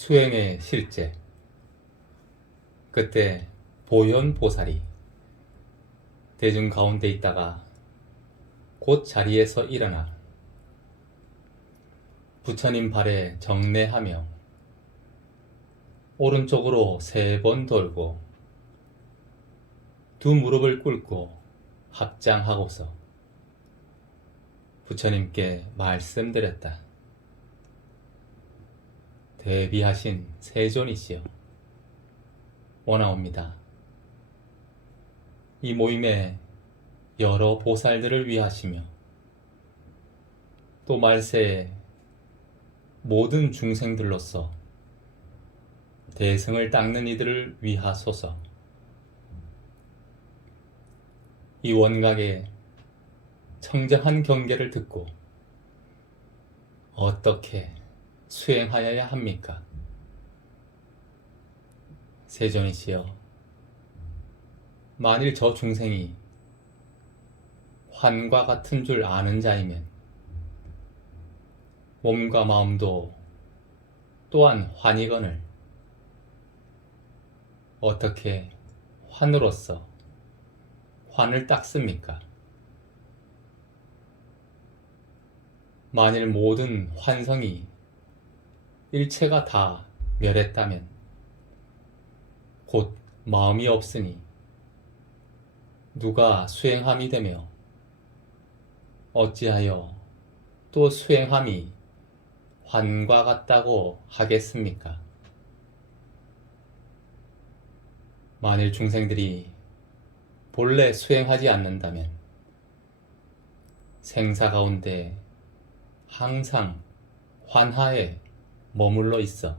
수행의 실제. 그때 보현 보살이 대중 가운데 있다가 곧 자리에서 일어나 부처님 발에 정례하며 오른쪽으로 세 번 돌고 두 무릎을 꿇고 합장하고서 부처님께 말씀드렸다. 대비하신 세존이시여 원하옵니다. 이 모임에 여러 보살들을 위하시며 또 말세에 모든 중생들로서 대승을 닦는 이들을 위하소서. 이 원각의 청정한 경계를 듣고 어떻게 수행하여야 합니까? 세존이시여, 만일 저 중생이 환과 같은 줄 아는 자이면 몸과 마음도 또한 환이건을 어떻게 환으로서 환을 닦습니까? 만일 모든 환성이 일체가 다 멸했다면 곧 마음이 없으니 누가 수행함이 되며 어찌하여 또 수행함이 환과 같다고 하겠습니까? 만일 중생들이 본래 수행하지 않는다면 생사 가운데 항상 환하에 머물러 있어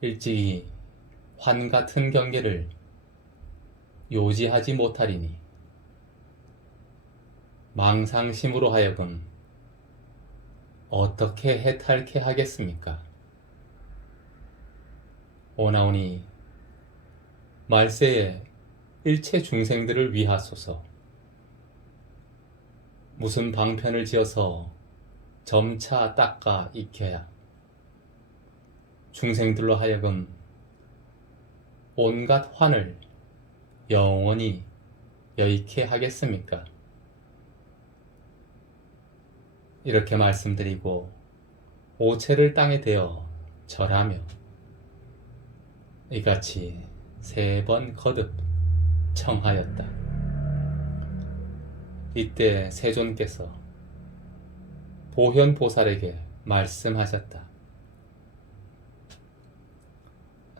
일찍이 환 같은 경계를 요지하지 못하리니 망상심으로 하여금 어떻게 해탈케 하겠습니까? 오나오니 말세에 일체 중생들을 위하소서 무슨 방편을 지어서 점차 닦아 익혀야 중생들로 하여금 온갖 환을 영원히 여익해 하겠습니까? 이렇게 말씀드리고 오체를 땅에 대어 절하며 이같이 세 번 거듭 청하였다. 이때 세존께서 보현 보살에게 말씀하셨다.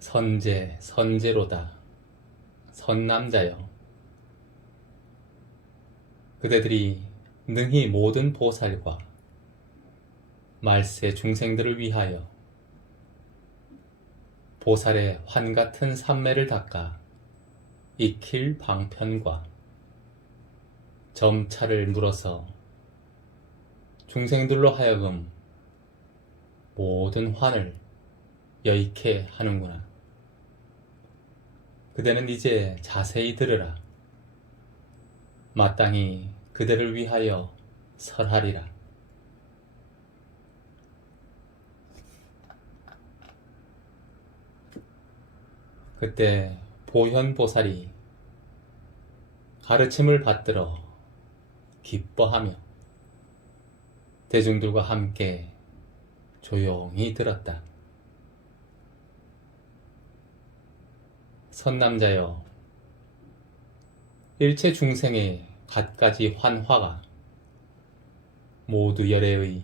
선제, 선제로다. 선남자여. 그대들이 능히 모든 보살과 말세 중생들을 위하여 보살의 환 같은 삼매를 닦아 익힐 방편과 점차를 물어서 중생들로 하여금 모든 환을 여익해 하는구나. 그대는 이제 자세히 들으라. 마땅히 그대를 위하여 설하리라. 그때 보현보살이 가르침을 받들어 기뻐하며 대중들과 함께 조용히 들었다. 선남자여, 일체 중생의 갖가지 환화가 모두 열애의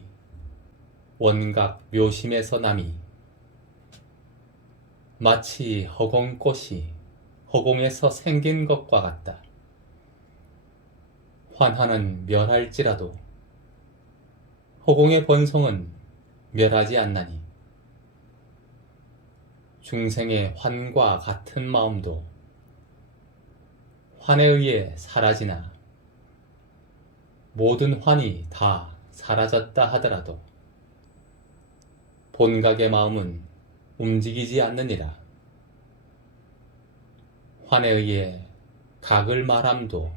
원각 묘심에서 남이 마치 허공꽃이 허공에서 생긴 것과 같다. 환하는 멸할지라도 허공의 번성은 멸하지 않나니 중생의 환과 같은 마음도 환에 의해 사라지나 모든 환이 다 사라졌다 하더라도 본각의 마음은 움직이지 않느니라. 환에 의해 각을 말함도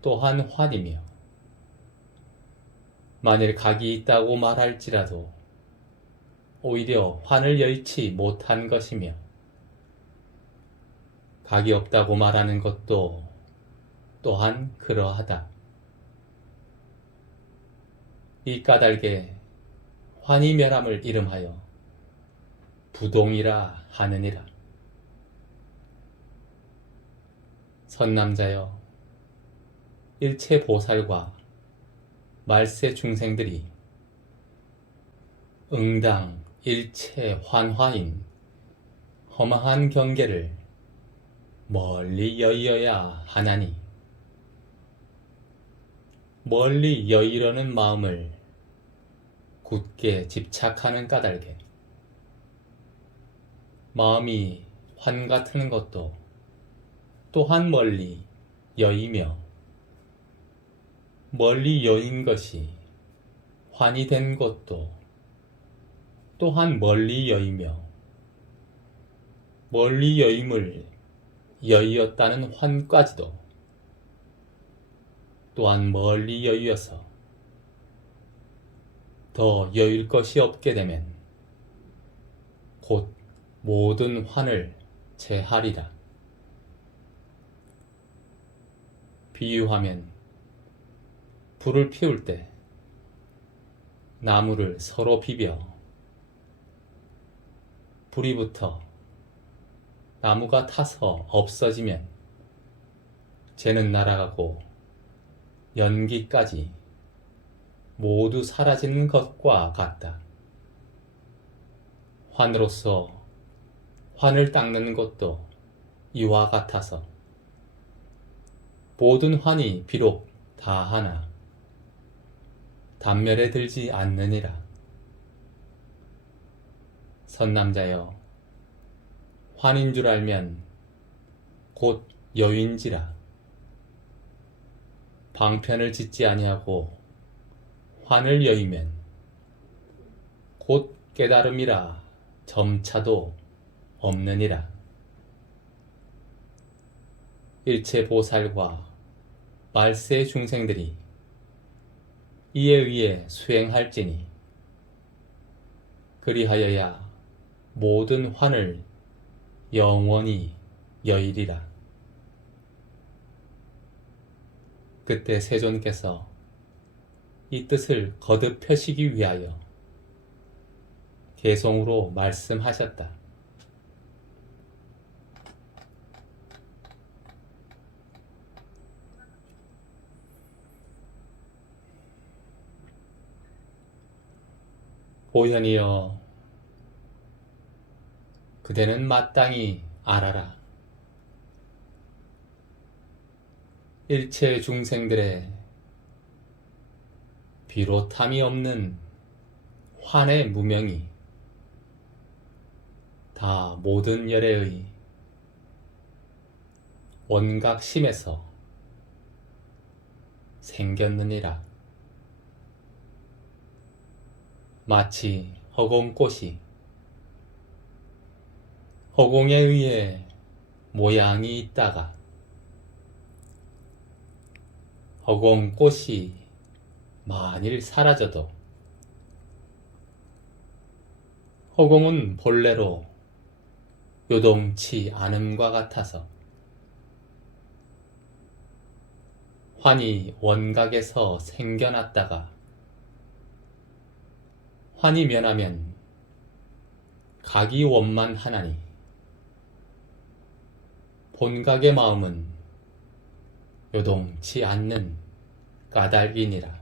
또한 환이며 만일 각이 있다고 말할지라도 오히려 환을 여의치 못한 것이며 각이 없다고 말하는 것도 또한 그러하다. 이 까닭에 환희 멸함을 이름하여 부동이라 하느니라. 선남자여, 일체 보살과 말세 중생들이 응당 일체 환화인 허망한 경계를 멀리 여의어야 하나니 멀리 여의려는 마음을 굳게 집착하는 까닭에 마음이 환 같은 것도 또한 멀리 여이며 멀리 여인 것이 환이 된 것도 또한 멀리 여이며 멀리 여임을 여이었다는 환까지도 또한 멀리 여이어서 더 여일 것이 없게 되면 곧 모든 환을 제하리라. 비유하면 불을 피울 때 나무를 서로 비벼 불이 붙어 나무가 타서 없어지면 쟤는 날아가고 연기까지 모두 사라지는 것과 같다. 환으로서 환을 닦는 것도 이와 같아서 모든 환이 비록 다 하나 단멸에 들지 않느니라. 선남자여, 환인 줄 알면 곧 여인지라. 방편을 짓지 아니하고 환을 여이면 곧 깨달음이라 점차도 없느니라. 일체 보살과 말세 중생들이 이에 의해 수행할지니 그리하여야 모든 환을 영원히 여일이라. 그때 세존께서 이 뜻을 거듭 펴시기 위하여 개송으로 말씀하셨다. 보현이여, 그대는 마땅히 알아라. 일체 중생들의 비롯함이 없는 환의 무명이 다 모든 열애의 원각심에서 생겼느니라. 마치 허공꽃이 허공에 의해 모양이 있다가 허공꽃이 만일 사라져도 허공은 본래로 요동치 않음과 같아서 환이 원각에서 생겨났다가 환이 면하면 각이 원만 하나니 본각의 마음은 요동치 않는 까닭이니라.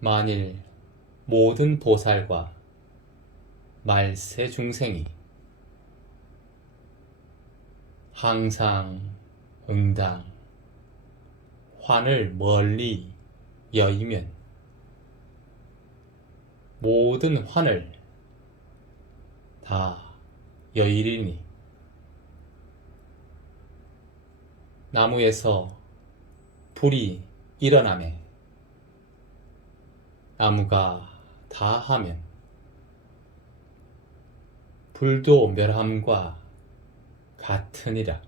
만일 모든 보살과 말세 중생이 항상 응당 환을 멀리 여이면 모든 환을 다 여이리니 나무에서 불이 일어나매 나무가 다 하면 불도 멸함과 같으니라.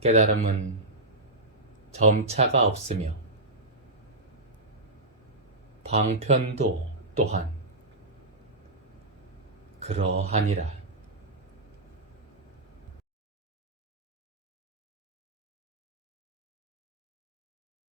깨달음은 점차가 없으며 방편도 또한 그러하니라.